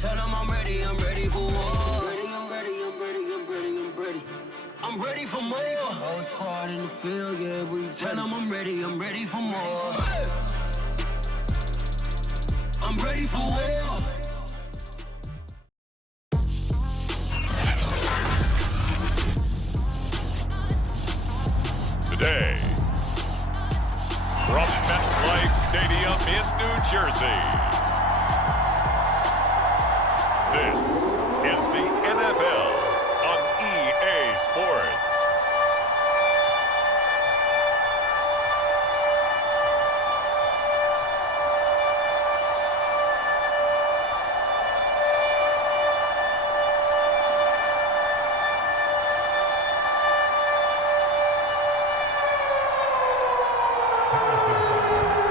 Tell them I'm ready for war. I'm ready for more. Whole squad in the field, yeah, we tell them I'm ready for more. I'm ready for war. Today, from MetLife Stadium in New Jersey, this is the NFL on EA Sports.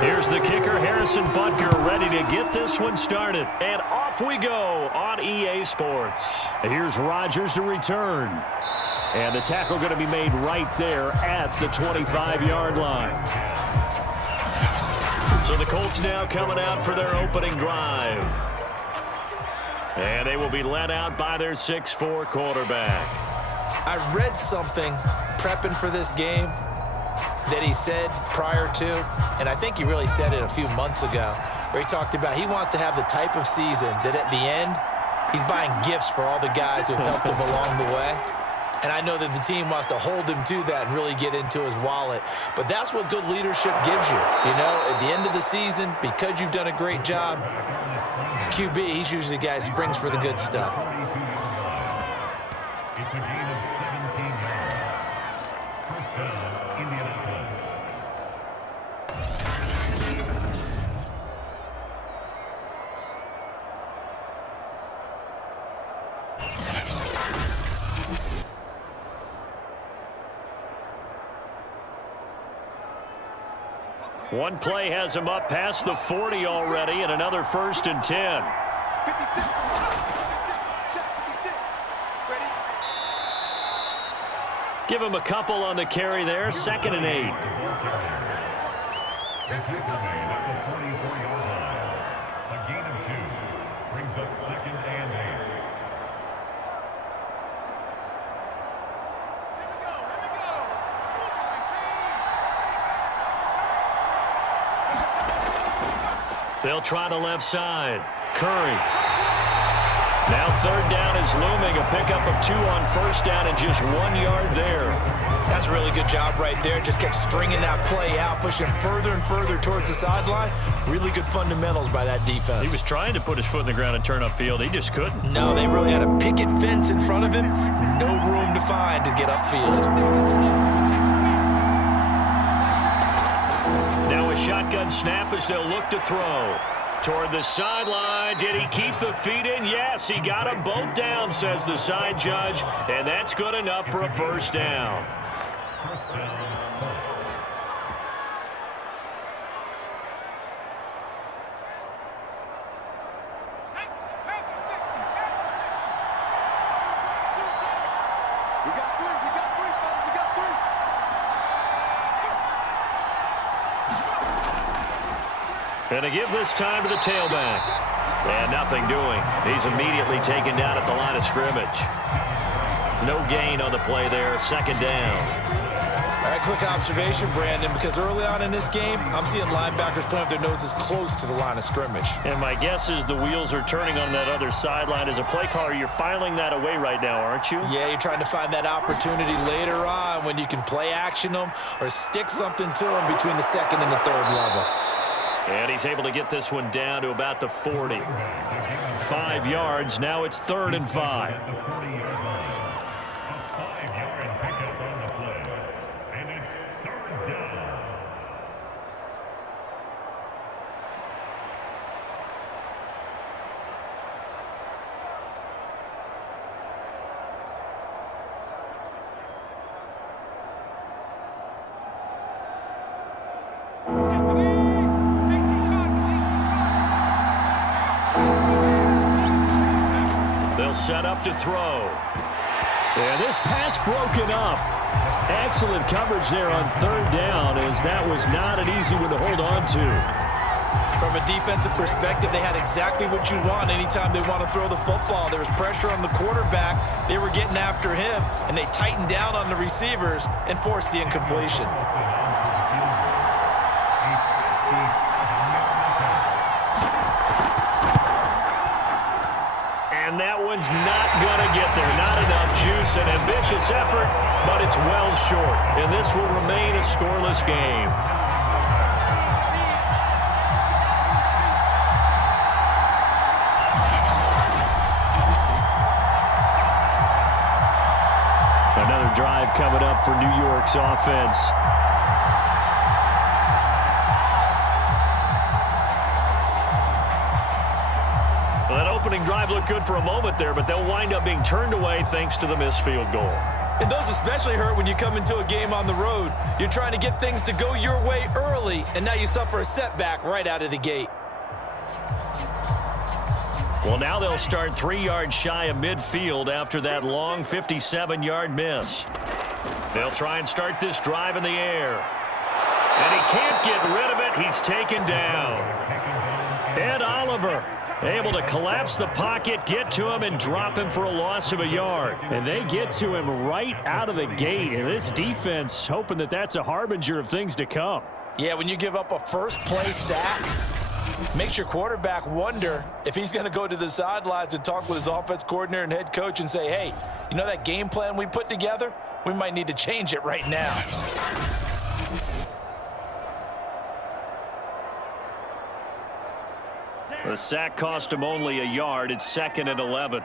Here's the kicker, Harrison Butker, ready to get this one started. And off we go on EA Sports. Here's Rodgers to return. And the tackle going to be made right there at the 25-yard line. So the Colts now coming out for their opening drive. And they will be led out by their 6'4" quarterback. I read something prepping for this game that he said prior to, and I think he really said it a few months ago, where he talked about he wants to have the type of season that at the end, he's buying gifts for all the guys who have helped him along the way. And I know that the team wants to hold him to that and really get into his wallet. But that's what good leadership gives you. You know, at the end of the season, because you've done a great job, QB, he's usually the guy who springs for the good stuff. It's a gain of 17 yards. First down, Indianapolis. One play has him up past the 40 already, and another 1st and 10. Give him a couple on the carry there, 2nd and 8. A gain of 2 brings up 2nd and 8. They'll try the left side. Curry. Now 3rd down is looming. A pickup of 2 on 1st down and just 1 yard there. That's a really good job right there. Just kept stringing that play out, pushing him further and further towards the sideline. Really good fundamentals by that defense. He was trying to put his foot in the ground and turn upfield. He just couldn't. No, they really had a picket fence in front of him. No room to find to get upfield. Now a shotgun snap as they'll look to throw. Toward the sideline. Did he keep the feet in? Yes, he got them both down, says the side judge. And that's good enough for a 1st down. First down, Colts. And to give this time to the tailback. And nothing doing. He's immediately taken down at the line of scrimmage. No gain on the play there. 2nd down. All right, quick observation, Brandon, because early on in this game, I'm seeing linebackers playing with their noses close to the line of scrimmage. And my guess is the wheels are turning on that other sideline. As a play caller, you're filing that away right now, aren't you? Yeah, you're trying to find that opportunity later on when you can play action them or stick something to them between the 2nd and the 3rd level. And he's able to get this one down to about the 40. 5 yards. Now it's 3rd and 5. The 40-yard line. A 5-yard pickup on the play. And it's 3rd down. They'll set up to throw. And this pass broken up. Excellent coverage there on 3rd down, as that was not an easy one to hold on to. From a defensive perspective, they had exactly what you want anytime they want to throw the football. There was pressure on the quarterback. They were getting after him, and they tightened down on the receivers and forced the incompletion. And that one's not going to get there. Not enough juice. An ambitious effort, but it's well short. And this will remain a scoreless game. Another drive coming up for New York's offense. Well, that opening drive looked good for a moment there, but they'll wind up being turned away thanks to the missed field goal. And those especially hurt when you come into a game on the road. You're trying to get things to go your way early, and now you suffer a setback right out of the gate. Well, now they'll start 3 yards shy of midfield after that long 57-yard miss. They'll try and start this drive in the air. And he can't get rid of it. He's taken down. Ed Oliver able to collapse the pocket, get to him, and drop him for a loss of a yard. And they get to him right out of the gate. And this defense hoping that that's a harbinger of things to come. Yeah, when you give up a first-place sack, makes your quarterback wonder if he's going to go to the sidelines and talk with his offense coordinator and head coach and say, hey, you know that game plan we put together? We might need to change it right now. The sack cost him only a yard. It's 2nd and 11.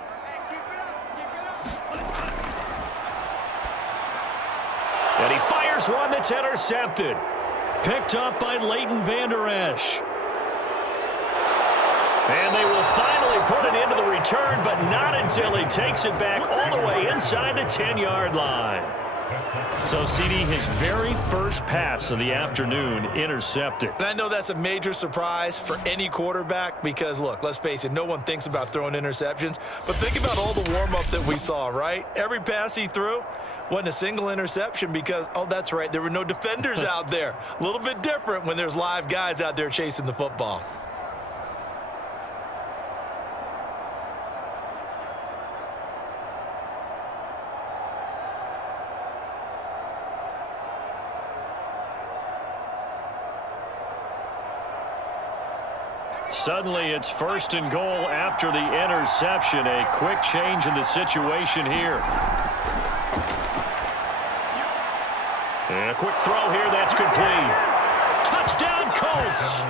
And he fires one that's intercepted. Picked up by Leighton Vander Esch. And they will finally put it into the return, but not until he takes it back all the way inside the 10-yard line. So, CD, his very first pass of the afternoon intercepted. And I know that's a major surprise for any quarterback because, look, let's face it, no one thinks about throwing interceptions. But think about all the warm-up that we saw, right? Every pass he threw wasn't a single interception because, oh, that's right, there were no defenders out there. A little bit different when there's live guys out there chasing the football. Suddenly, it's 1st and goal after the interception. A quick change in the situation here. And a quick throw here. That's complete. Touchdown, Colts.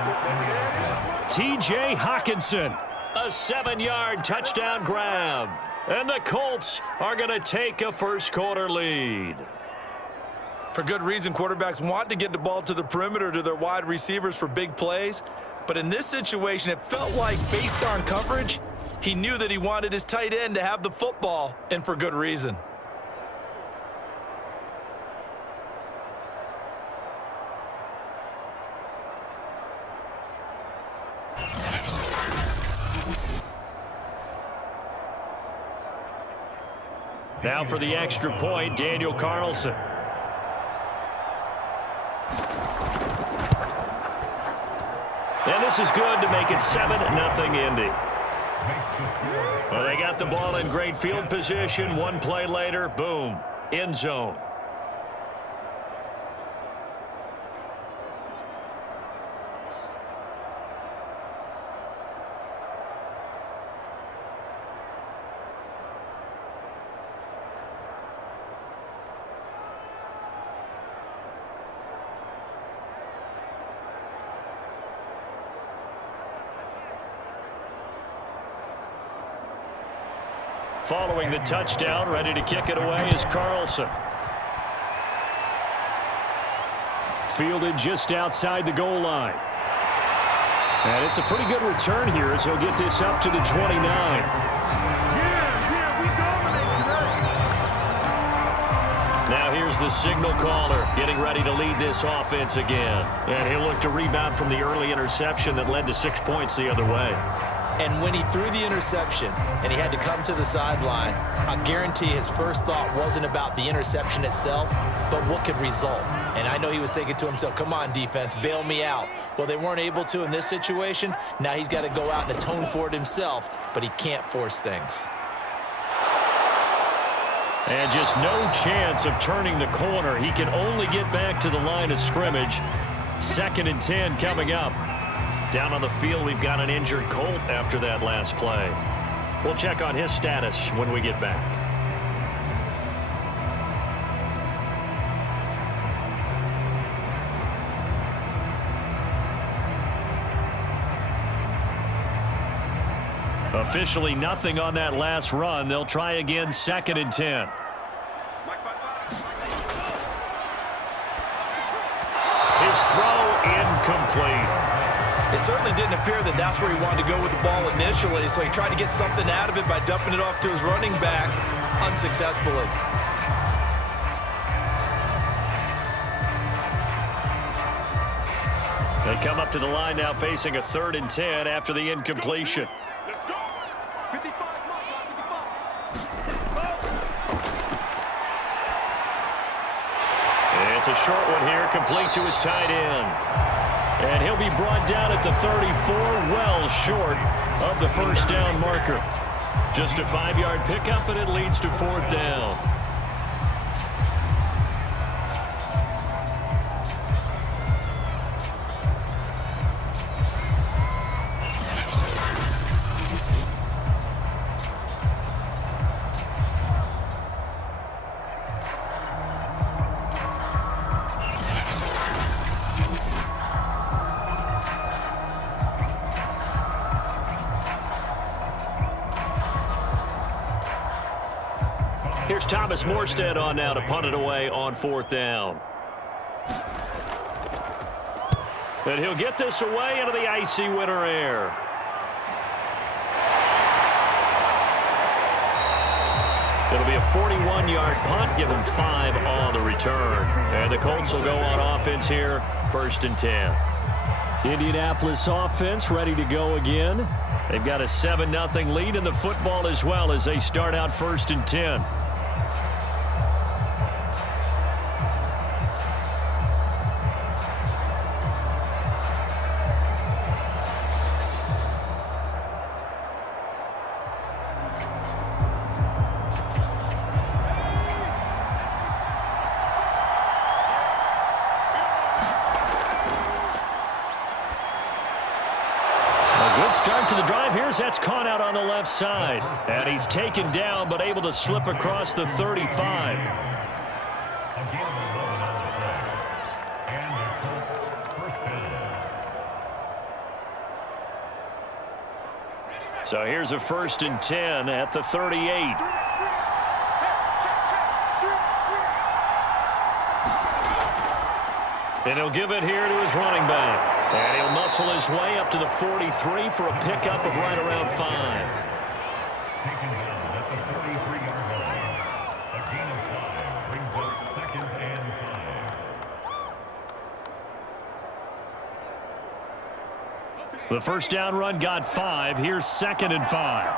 T.J. Hockenson. A 7-yard touchdown grab. And the Colts are going to take a first-quarter lead. For good reason, quarterbacks want to get the ball to the perimeter to their wide receivers for big plays. But in this situation, it felt like, based on coverage, he knew that he wanted his tight end to have the football, and for good reason. Now for the extra point, Daniel Carlson. And this is good to make it 7-0 Indy. Well, they got the ball in great field position. One play later, boom, end zone. Following the touchdown, ready to kick it away is Carlson. Fielded just outside the goal line. And it's a pretty good return here as he'll get this up to the 29. Now here's the signal caller getting ready to lead this offense again. And he'll look to rebound from the early interception that led to 6 points the other way. And when he threw the interception and he had to come to the sideline, I guarantee his first thought wasn't about the interception itself, but what could result. And I know he was thinking to himself, come on, defense, bail me out. Well, they weren't able to in this situation. Now he's got to go out and atone for it himself, but he can't force things. And just no chance of turning the corner. He can only get back to the line of scrimmage. 2nd and 10 coming up. Down on the field, we've got an injured Colt after that last play. We'll check on his status when we get back. Officially nothing on that last run. They'll try again, 2nd and 10. His throw incomplete. It certainly didn't appear that that's where he wanted to go with the ball initially, so he tried to get something out of it by dumping it off to his running back unsuccessfully. They come up to the line now facing a 3rd and 10 after the incompletion. It's a short one here, complete to his tight end. And he'll be brought down at the 34, well short of the first down marker. Just a 5-yard pickup, and it leads to 4th down. Here's Thomas Morstead on now to punt it away on 4th down. And he'll get this away into the icy winter air. It'll be a 41-yard punt, give him 5 on the return. And the Colts will go on offense here, 1st and 10. Indianapolis offense ready to go again. They've got a 7-0 lead in the football as well as they start out 1st and 10. Start to the drive. Here's that's caught out on the left side. And he's taken down but able to slip across the 35. So here's a 1st and 10 at the 38. And he'll give it here to his running back. And he'll muscle his way up to the 43 for a pickup of right around 5. Taken down at the 43-yard line. A gain of 5 brings up 2nd and 5. The first down run got 5. Here's 2nd and 5.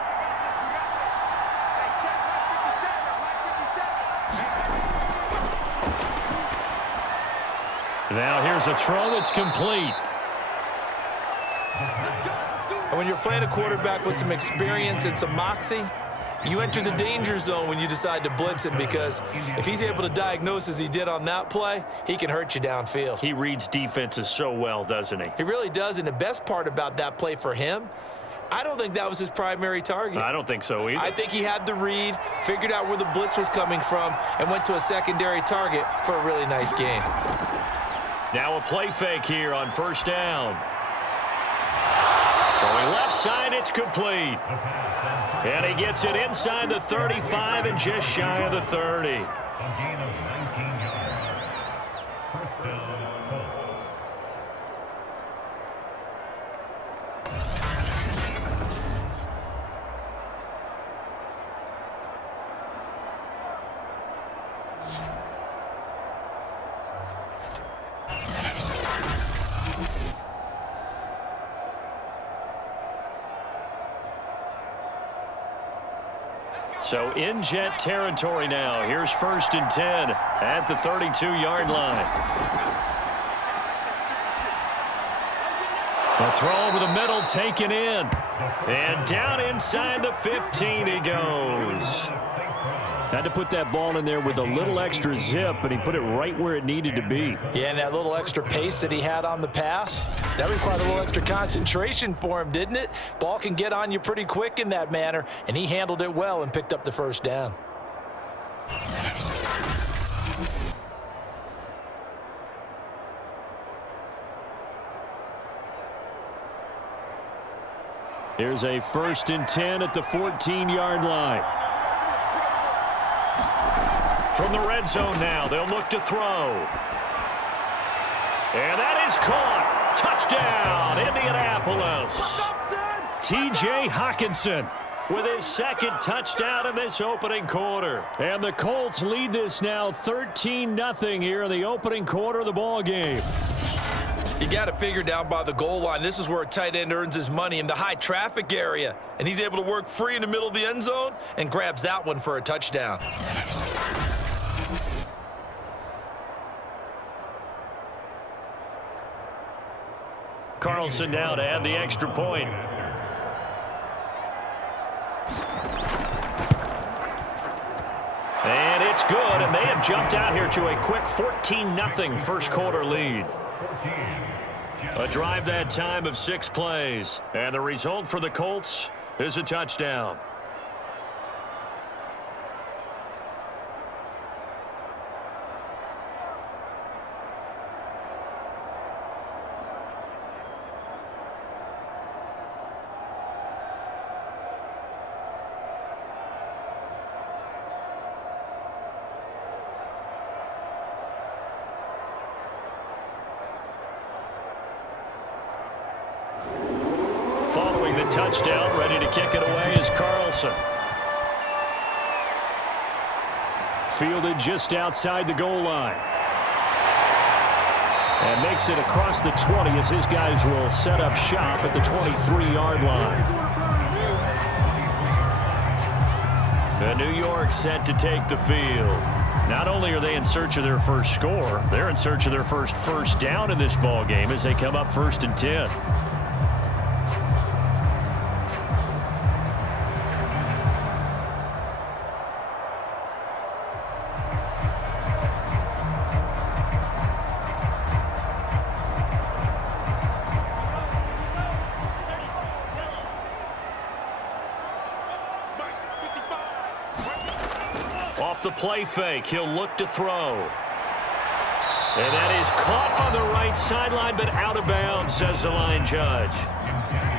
Now here's a throw that's complete. And when you're playing a quarterback with some experience and some moxie, you enter the danger zone when you decide to blitz him, because if he's able to diagnose as he did on that play, he can hurt you downfield. He reads defenses so well, doesn't he? He really does, and the best part about that play for him, I don't think that was his primary target. I don't think so either. I think he had the read, figured out where the blitz was coming from, and went to a secondary target for a really nice gain. Now a play fake here on 1st down. Throwing left side, it's complete. And he gets it inside the 35 and just shy of the 30. A gain of 19 yards. 1st down, Colts. So in Jet territory now. Here's 1st and 10 at the 32-yard line. A throw over the middle, taken in. And down inside the 15 he goes. Had to put that ball in there with a little extra zip, and he put it right where it needed to be. Yeah, and that little extra pace that he had on the pass, that required a little extra concentration for him, didn't it? Ball can get on you pretty quick in that manner, and he handled it well and picked up the first down. Here's a 1st and 10 at the 14-yard line. From the red zone now, they'll look to throw. And that is caught. Touchdown, Indianapolis. T.J. Hockenson with his 2nd touchdown in this opening quarter. And the Colts lead this now 13-0 here in the opening quarter of the ball game. You got it figured down by the goal line. This is where a tight end earns his money, in the high traffic area. And he's able to work free in the middle of the end zone and grabs that one for a touchdown. Carlson now to add the extra point. And it's good, and they have jumped out here to a quick 14-0 first quarter lead. A drive that time of 6 plays. And the result for the Colts is a touchdown. Following the touchdown, ready to kick it away is Carlson. Fielded just outside the goal line. And makes it across the 20 as his guys will set up shop at the 23-yard line. The New York set to take the field. Not only are they in search of their first score, they're in search of their first down in this ball game as they come up 1st and 10. Off the play fake, he'll look to throw. And that is caught on the right sideline, but out of bounds, says the line judge.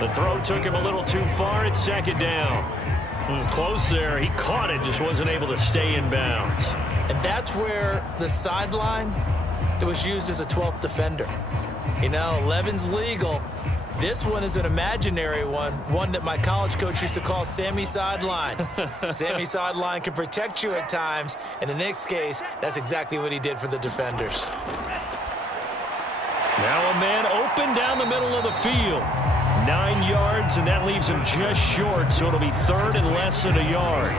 The throw took him a little too far. It's 2nd down. Close there. He caught it, just wasn't able to stay in bounds. And that's where the sideline, it was used as a 12th defender. You know, 11's legal. This one is an imaginary one that my college coach used to call Sammy Sideline. Sammy Sideline can protect you at times, and in this case, that's exactly what he did for the defenders. Now a man open down the middle of the field. 9 yards, and that leaves him just short, so it'll be 3rd and less than a yard.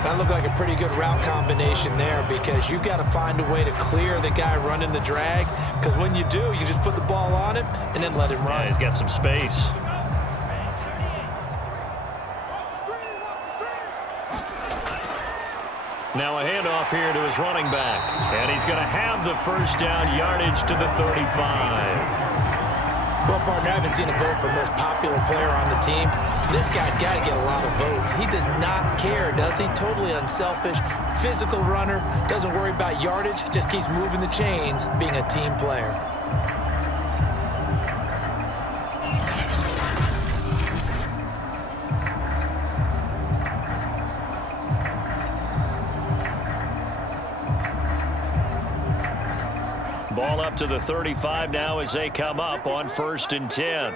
That looked like a pretty good route combination there, because you've got to find a way to clear the guy running the drag, because when you do, you just put the ball on him and then let him run. Yeah, he's got some space. Now a handoff here to his running back, and he's going to have the first down, yardage to the 35. Well, partner, I haven't seen a vote for most popular player on the team. This guy's got to get a lot of votes. He does not care, does he? Totally unselfish, physical runner, doesn't worry about yardage, just keeps moving the chains, being a team player. Ball up to the 35 now as they come up on 1st and 10.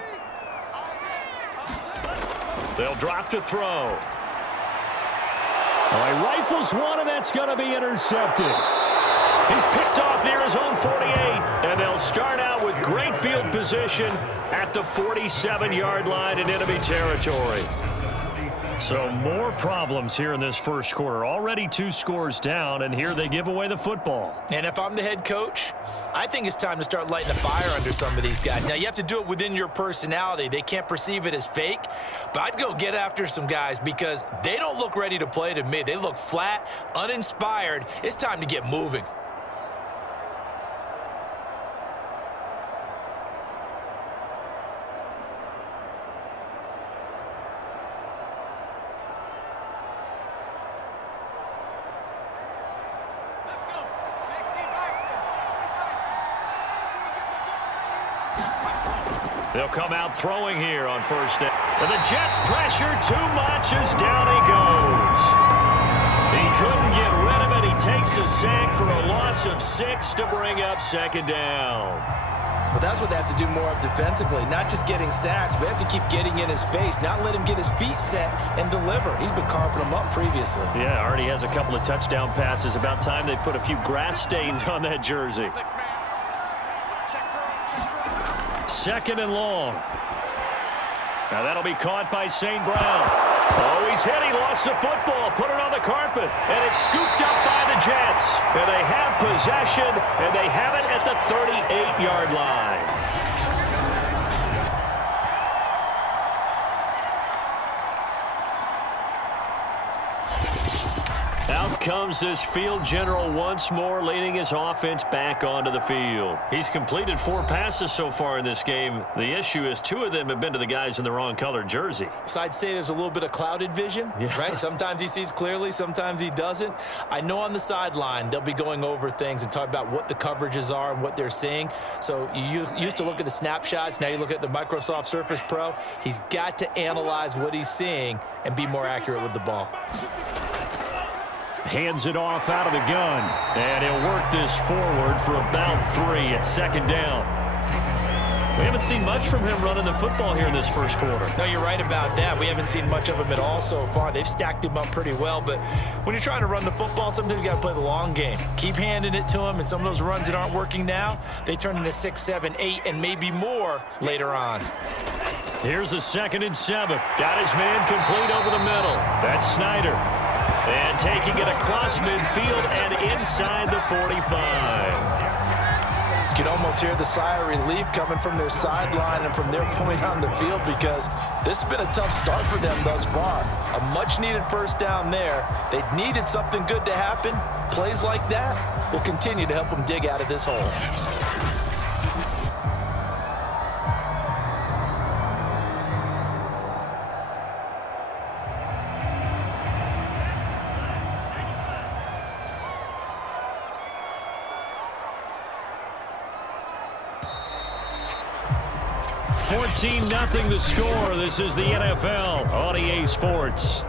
They'll drop to throw. He rifles one, and that's going to be intercepted. He's picked off near his own 48, and they'll start out with great field position at the 47-yard line in enemy territory. So more problems here in this first quarter. Already 2 scores down, and here they give away the football. And if I'm the head coach, I think it's time to start lighting a fire under some of these guys. Now, you have to do it within your personality. They can't perceive it as fake, but I'd go get after some guys because they don't look ready to play to me. They look flat, uninspired. It's time to get moving. They'll come out throwing here on first down. And the Jets pressure too much as down he goes. He couldn't get rid of it. He takes a sack for a loss of 6 to bring up second down. Well, that's what they have to do more of defensively, not just getting sacks, but they have to keep getting in his face, not let him get his feet set and deliver. He's been carving them up previously. Yeah, already has a couple of touchdown passes. About time they put a few grass stains on that jersey. Second and long. Now that'll be caught by St. Brown. Oh, he's hit. He lost the football. Put it on the carpet. And it's scooped up by the Jets. And they have possession, and they have it at the 38-yard line. Out comes this field general once more, leading his offense back onto the field. He's completed 4 passes so far in this game. The issue is 2 of them have been to the guys in the wrong colored jersey. So I'd say there's a little bit of clouded vision, right? Sometimes he sees clearly, sometimes he doesn't. I know on the sideline they'll be going over things and talk about what the coverages are and what they're seeing. So you used to look at the snapshots. Now you look at the Microsoft Surface Pro. He's got to analyze what he's seeing and be more accurate with the ball. Hands it off out of the gun. And he'll work this forward for about 3 at second down. We haven't seen much from him running the football here in this first quarter. No, you're right about that. We haven't seen much of him at all so far. They've stacked him up pretty well. But when you're trying to run the football, sometimes you got to play the long game. Keep handing it to him, and some of those runs that aren't working now, they turn into 6, 7, 8, and maybe more later on. Here's a 2nd and 7. Got his man complete over the middle. That's Snyder. And taking it across midfield and inside the 45. You can almost hear the sigh of relief coming from their sideline and from their point on the field because this has been a tough start for them thus far. A much-needed first down there. They needed something good to happen. Plays like that will continue to help them dig out of this hole. Nothing the score. This is the NFL on EA Sports.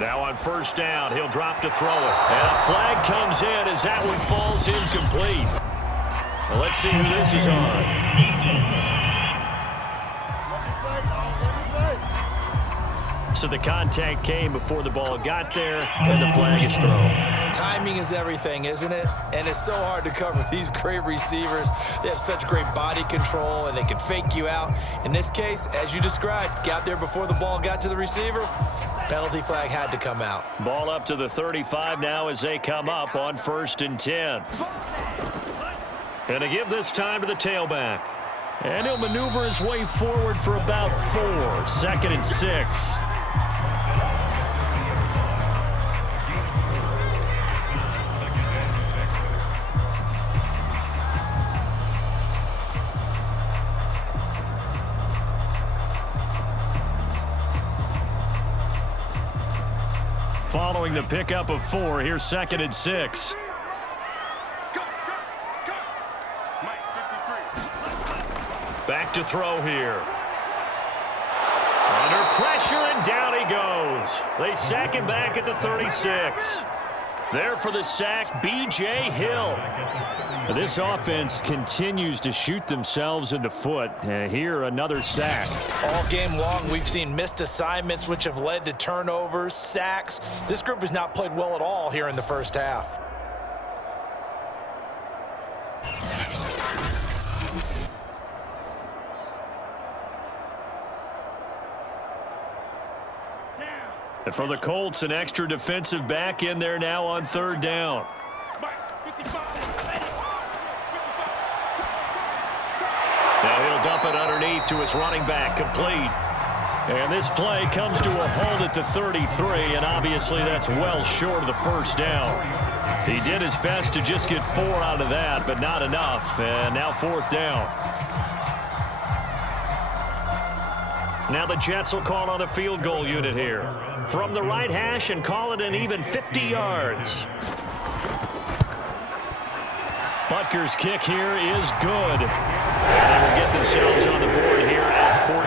Now on first down, he'll drop to throw it. And a flag comes in as that one falls incomplete. Well, let's see who this is on. So the contact came before the ball got there, and the flag is thrown. Timing is everything, isn't it? And it's so hard to cover these great receivers. They have such great body control, and they can fake you out. In this case, as you described, got there before the ball got to the receiver. Penalty flag had to come out. Ball up to the 35 now as they come up on 1st and 10. And to give this time to the tailback. And he'll maneuver his way forward for about 4. 2nd and 6. Following the pickup of 4, here's 2nd and 6. Back to throw here. Under pressure, and down he goes. They sack him back at the 36. There for the sack, B.J. Hill. This offense continues to shoot themselves in the foot. Here, another sack. All game long, we've seen missed assignments, which have led to turnovers, sacks. This group has not played well at all here in the first half. And for the Colts, an extra defensive back in there now on third down. Now he'll dump it underneath to his running back, complete. And this play comes to a halt at the 33, and obviously that's well short of the first down. He did his best to just get 4 out of that, but not enough. And now fourth down. Now the Jets will call on the field goal unit here. From the right hash and call it an even 50 yards. Butker's kick here is good. And they will get themselves on the board here at 14-3.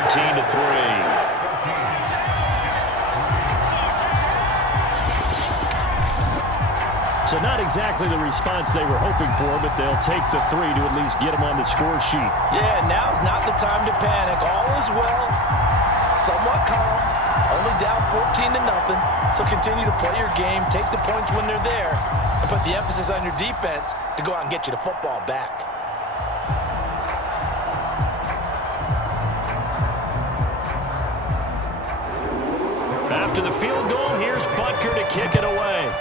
So not exactly the response they were hoping for, but they'll take the 3 to at least get them on the score sheet. Yeah, now's not the time to panic. All is well. Somewhat calm. Only down 14-0. So continue to play your game, take the points when they're there, and put the emphasis on your defense to go out and get you the football back. After the field goal, here's Butker to kick it away.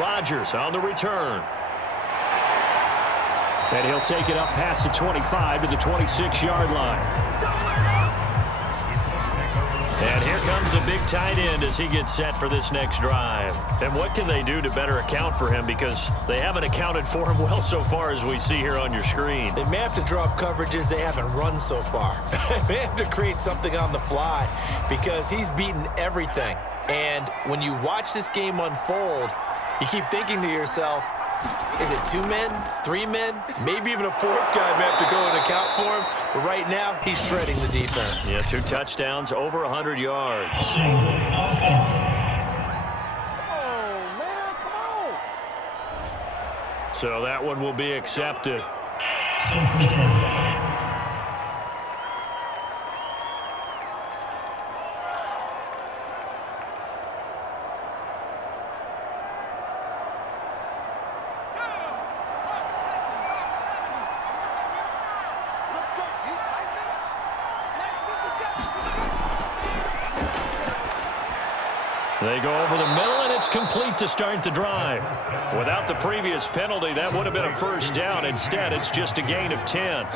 Rodgers on the return. And he'll take it up past the 25 to the 26-yard line. And here comes a big tight end as he gets set for this next drive. And what can they do to better account for him? Because they haven't accounted for him well so far, as we see here on your screen. They may have to draw up coverages they haven't run so far. They may have to create something on the fly because he's beaten everything. And when you watch this game unfold, you keep thinking to yourself, is it 2 men, 3 men, maybe even a 4th guy may have to go and account for him. But right now, he's shredding the defense. Yeah, 2 touchdowns, over 100 yards. So that one will be accepted. They go over the middle, and it's complete to start the drive. Without the previous penalty, that would have been a first down. Instead, it's just a gain of 10.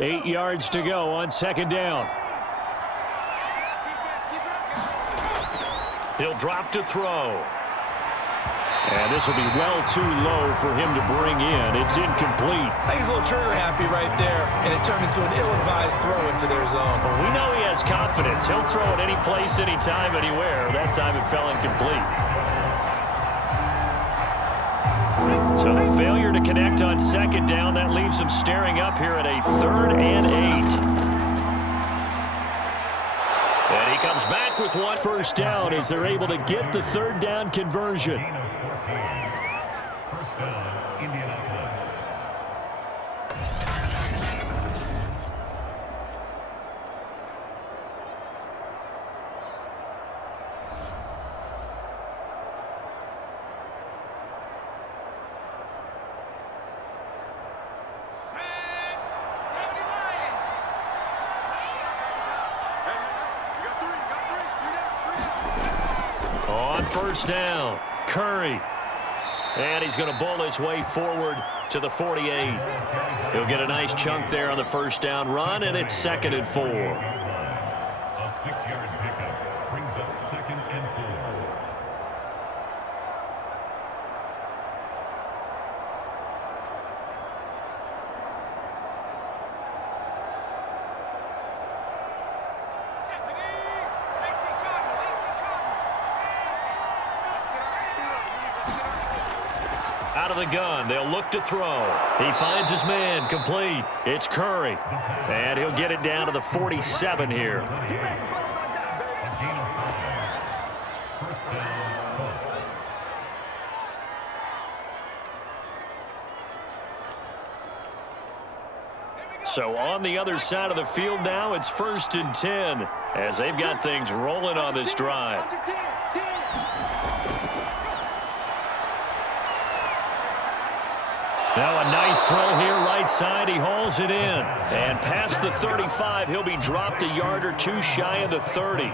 Eight yards to go on second down. He'll drop to throw. And this will be well too low for him to bring in. It's incomplete. I think he's a little trigger happy right there, and it turned into an ill-advised throw into their zone. Well, we know he has confidence. He'll throw it any place, anytime, anywhere. That time it fell incomplete. So the failure to connect on second down, that leaves him staring up here at a 3rd and 8. And he comes back with one first down as they're able to get the 3rd down conversion. First down, Indianapolis. On first down, Curry. And he's going to bowl his way forward to the 48. He'll get a nice chunk there on the first down run, and it's 2nd and 4. A 6-yard pickup brings up 2nd and 4. Out of the gun. They'll look to throw. He finds his man. Complete. It's Curry. And he'll get it down to the 47 here. So on the other side of the field now, it's 1st and 10 as they've got things rolling on this drive. Now a nice throw here right side. He hauls it in. And past the 35, he'll be dropped a yard or two shy of the 30.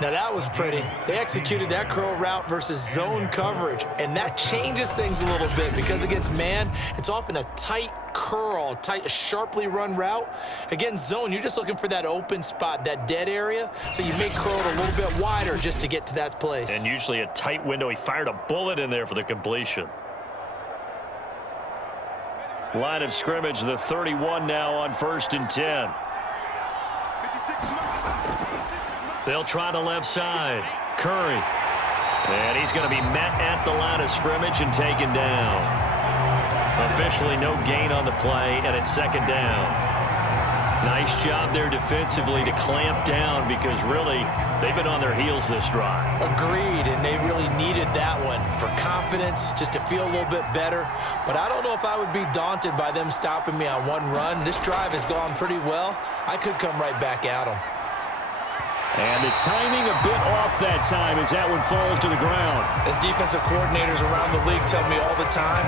Now that was pretty. They executed that curl route versus zone coverage, and that changes things a little bit because against man, it's often a tight curl, tight, sharply run route. Against zone, you're just looking for that open spot, that dead area, so you may curl it a little bit wider just to get to that place. And usually a tight window. He fired a bullet in there for the completion. Line of scrimmage, the 31 now on 1st and 10. They'll try the left side. Curry. And he's going to be met at the line of scrimmage and taken down. Officially no gain on the play, and it's 2nd down. Nice job there defensively to clamp down because really they've been on their heels this drive. Agreed, and they really needed that one for confidence, just to feel a little bit better. But I don't know if I would be daunted by them stopping me on one run. This drive has gone pretty well. I could come right back at them. And the timing a bit off that time as that one falls to the ground. As defensive coordinators around the league tell me all the time,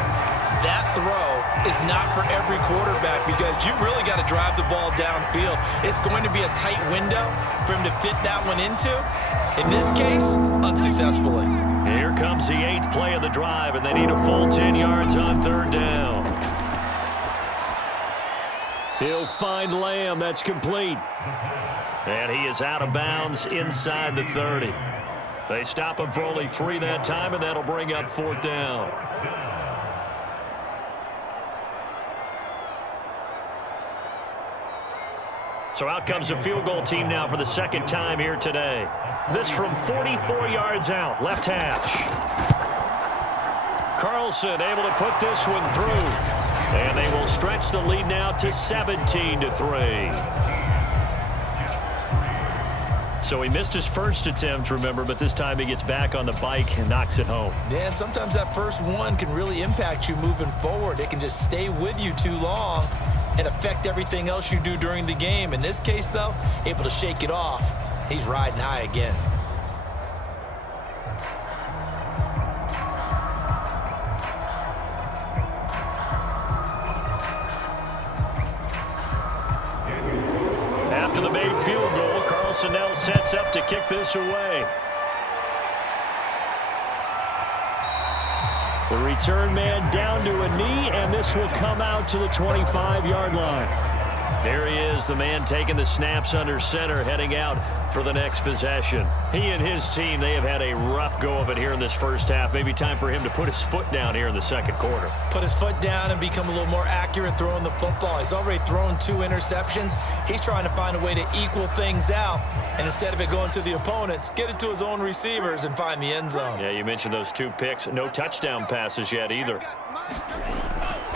that throw is not for every quarterback because you've really got to drive the ball downfield. It's going to be a tight window for him to fit that one into. In this case, unsuccessfully. Here comes the 8th play of the drive, and they need a full 10 yards on 3rd down. He'll find Lamb. That's complete. And he is out of bounds inside the 30. They stop him for only 3 that time, and that'll bring up 4th down. So out comes the field goal team now for the 2nd time here today. This from 44 yards out, left hash. Carlson able to put this one through. And they will stretch the lead now to 17-3. So he missed his first attempt, remember, but this time he gets back on the bike and knocks it home. Yeah, and sometimes that first one can really impact you moving forward. It can just stay with you too long and affect everything else you do during the game. In this case, though, able to shake it off. He's riding high again. After the made field goal, Carlson now sets up to kick this away. The return man down to a knee, and this will come out to the 25-yard line. There he is, the man taking the snaps under center, heading out for the next possession. He and his team, they have had a rough go of it here in this first half. Maybe time for him to put his foot down here in the 2nd quarter. Put his foot down and become a little more accurate throwing the football. He's already thrown 2 interceptions. He's trying to find a way to equal things out. And instead of it going to the opponents, get it to his own receivers and find the end zone. Yeah, you mentioned those 2 picks. No touchdown passes yet either.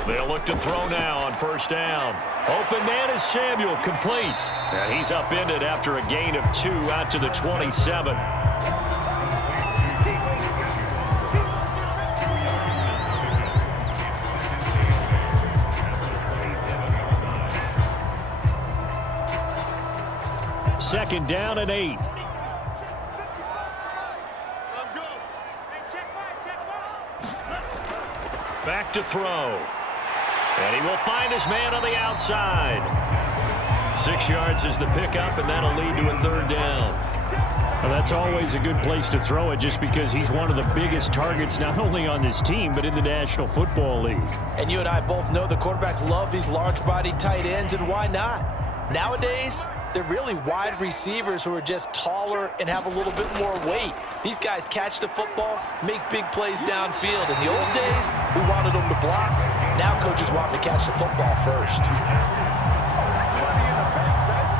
They'll look to throw now on 1st down. Open man is Samuel, complete. And he's upended after a gain of 2 out to the 27. Second down and 8. Back to throw. And he will find his man on the outside. 6 yards is the pickup, and that'll lead to a 3rd down. Well, that's always a good place to throw it just because he's one of the biggest targets not only on this team but in the National Football League. And you and I both know the quarterbacks love these large-bodied tight ends, and why not? Nowadays, they're really wide receivers who are just taller and have a little bit more weight. These guys catch the football, make big plays downfield. In the old days, we wanted them to block. Now coaches want them to catch the football first.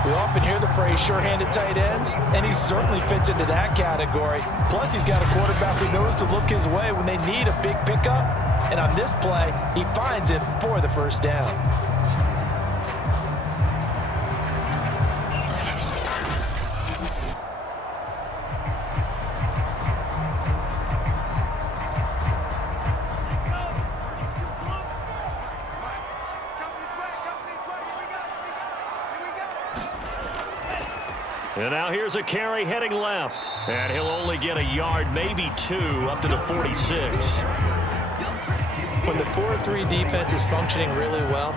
We often hear the phrase sure-handed tight ends, and he certainly fits into that category. Plus, he's got a quarterback who knows to look his way when they need a big pickup And on this play, he finds him for the first down. And now here's a carry heading left. And he'll only get a yard, maybe 2, up to the 46. When the 4-3 defense is functioning really well,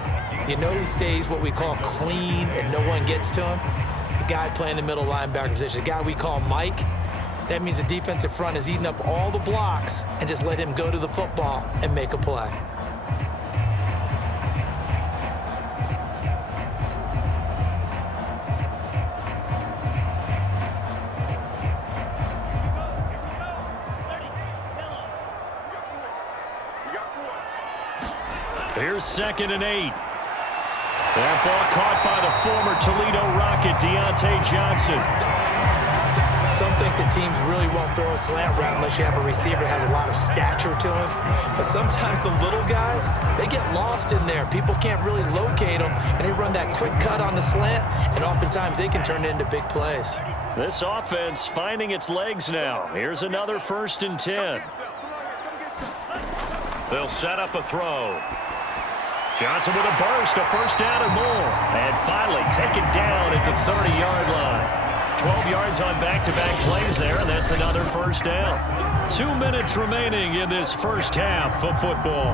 you know who stays what we call clean and no one gets to him? The guy playing the middle linebacker position, the guy we call Mike. That means the defensive front is eating up all the blocks and just let him go to the football and make a play. Here's 2nd and 8. That ball caught by the former Toledo Rocket, Deontay Johnson. Some think that teams really won't throw a slant route unless you have a receiver that has a lot of stature to him. But sometimes the little guys, they get lost in there. People can't really locate them, and they run that quick cut on the slant, and oftentimes they can turn it into big plays. This offense finding its legs now. Here's another 1st and 10. They'll set up a throw. Johnson with a burst, a first down and more. And finally taken down at the 30-yard line. 12 yards on back-to-back plays there, and that's another first down. 2 minutes remaining in this first half of football.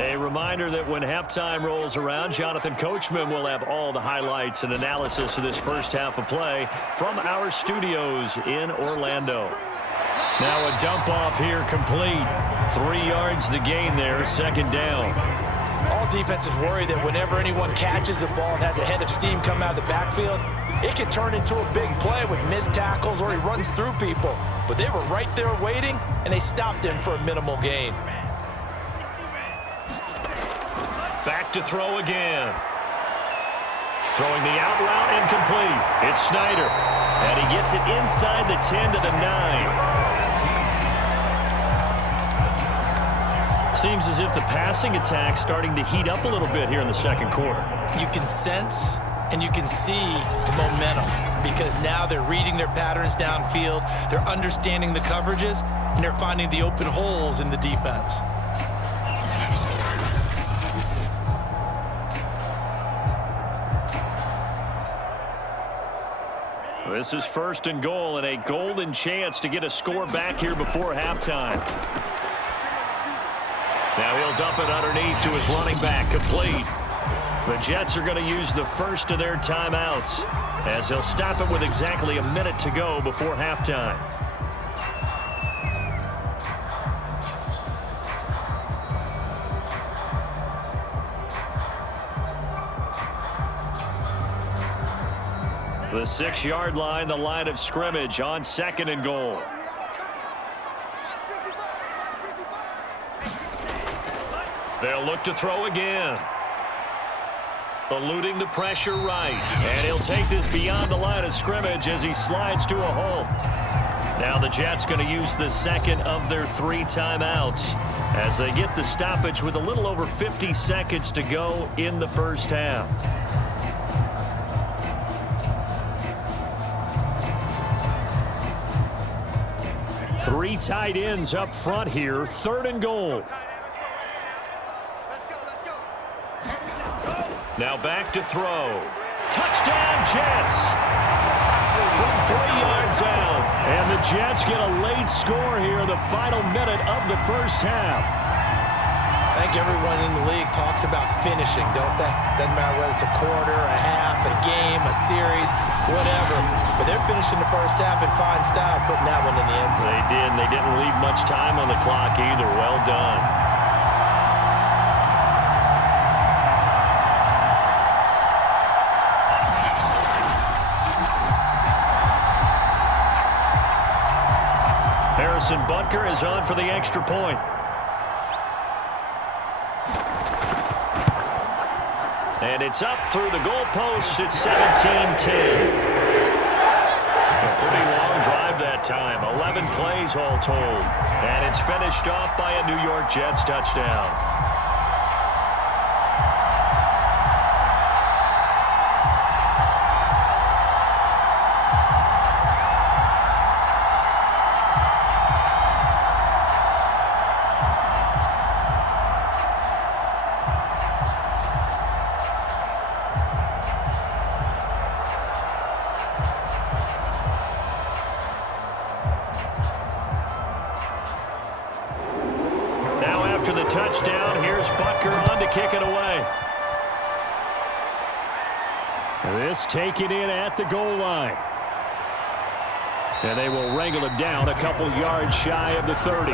A reminder that when halftime rolls around, Jonathan Coachman will have all the highlights and analysis of this first half of play from our studios in Orlando. Now a dump off here complete. 3 yards the gain there, 2nd down. All defenses worry that whenever anyone catches the ball and has a head of steam come out of the backfield, it can turn into a big play with missed tackles or he runs through people. But they were right there waiting, and they stopped him for a minimal gain. Back to throw again. Throwing the out route incomplete. It's Snyder. And he gets it inside the 10 to the 9. Seems as if the passing attack's starting to heat up a little bit here in the second quarter. You can sense and you can see the momentum because now they're reading their patterns downfield, they're understanding the coverages, and they're finding the open holes in the defense. This is 1st and goal and a golden chance to get a score back here before halftime. Now he'll dump it underneath to his running back, complete. The Jets are going to use the first of their timeouts as they'll stop it with exactly a minute to go before halftime. The 6-yard line, the line of scrimmage on 2nd and goal. They'll look to throw again. Eluding the pressure right. And he'll take this beyond the line of scrimmage as he slides to a hole. Now the Jets going to use the 2nd of their 3 timeouts as they get the stoppage with a little over 50 seconds to go in the first half. Three tight ends up front here. 3rd and goal. Now back to throw. Touchdown, Jets. From 3 yards out. And the Jets get a late score here, the final minute of the first half. I think everyone in the league talks about finishing, don't they? Doesn't matter whether it's a quarter, a half, a game, a series, whatever. But they're finishing the first half in fine style, putting that one in the end zone. They did, and they didn't leave much time on the clock either. Well done. Harrison Butker is on for the extra point. And it's up through the goalposts. It's 17-10. A pretty long drive that time. 11 plays all told. And it's finished off by a New York Jets touchdown. After the touchdown, here's Butker on to kick it away. This taken in at the goal line. And they will wrangle him down a couple yards shy of the 30.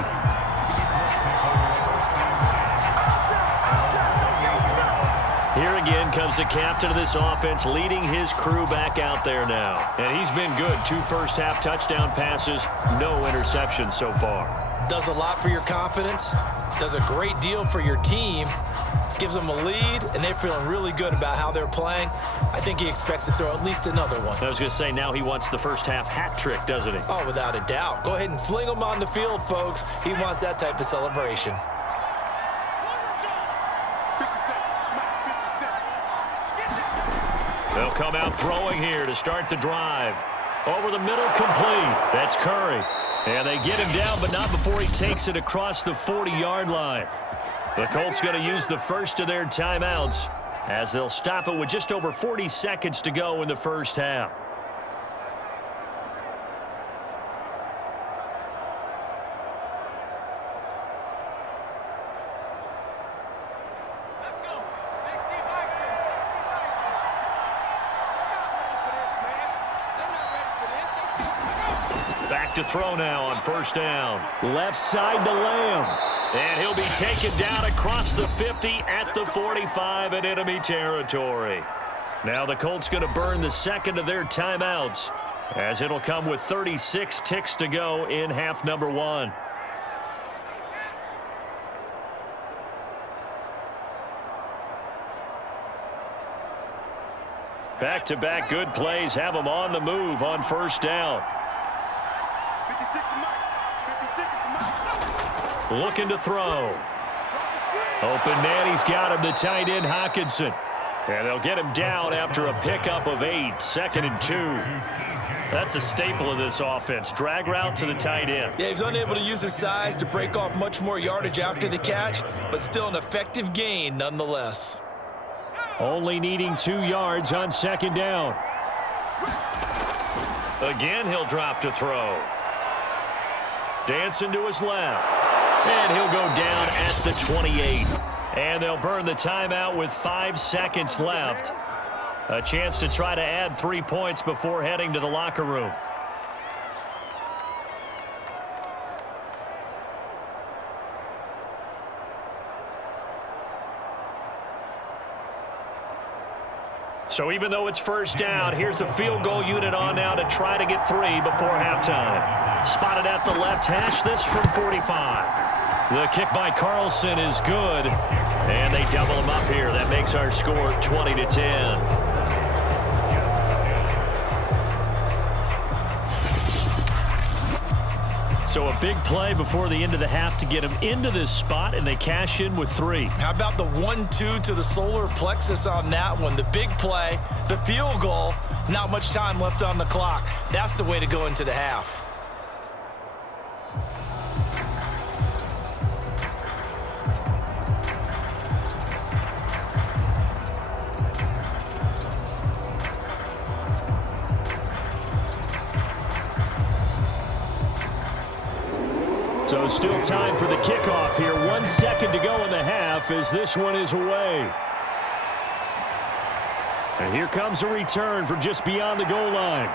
Here again comes the captain of this offense, leading his crew back out there now. And he's been good. 2 first-half touchdown passes, no interceptions so far. Does a lot for your confidence. Does a great deal for your team. Gives them a lead, and they're feeling really good about how they're playing. I think he expects to throw at least another one. I was going to say, now he wants the first-half hat trick, doesn't he? Oh, without a doubt. Go ahead and fling him on the field, folks. He wants that type of celebration. They'll come out throwing here to start the drive. Over the middle, complete. That's Curry. And they get him down, but not before he takes it across the 40-yard line. The Colts going to use the first of their timeouts as they'll stop it with just over 40 seconds to go in the first half. Back to throw now on first down. Left side to Lamb. And he'll be taken down across the 50 at the 45 in enemy territory. Now the Colts going to burn the second of their timeouts as it'll come with 36 ticks to go in half number 1. Back-to-back good plays have them on the move on first down. Looking to throw. Open man, he's got him, the tight end Hawkinson. And they'll get him down after a pickup of 8, 2nd and 2. That's a staple of this offense. Drag route to the tight end. Yeah, he's unable to use his size to break off much more yardage after the catch, but still an effective gain nonetheless. Only needing 2 yards on second down. Again, he'll drop to throw. Dancing to his left. And he'll go down at the 28. And they'll burn the timeout with 5 seconds left. A chance to try to add 3 points before heading to the locker room. So even though it's first down, here's the field goal unit on now to try to get 3 before halftime. Spotted at the left hash, this from 45. The kick by Carlson is good, and they double him up here. That makes our score 20-10. So a big play before the end of the half to get him into this spot, and they cash in with 3. How about the 1-2 to the solar plexus on that one? The big play, the field goal, not much time left on the clock. That's the way to go into the half. So still time for the kickoff here. 1 second to go in the half as this one is away. And here comes a return from just beyond the goal line.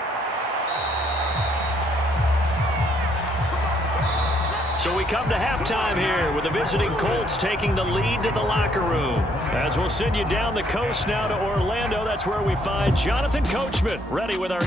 So we come to halftime here with the visiting Colts taking the lead to the locker room. As we'll send you down the coast now to Orlando. That's where we find Jonathan Coachman ready with our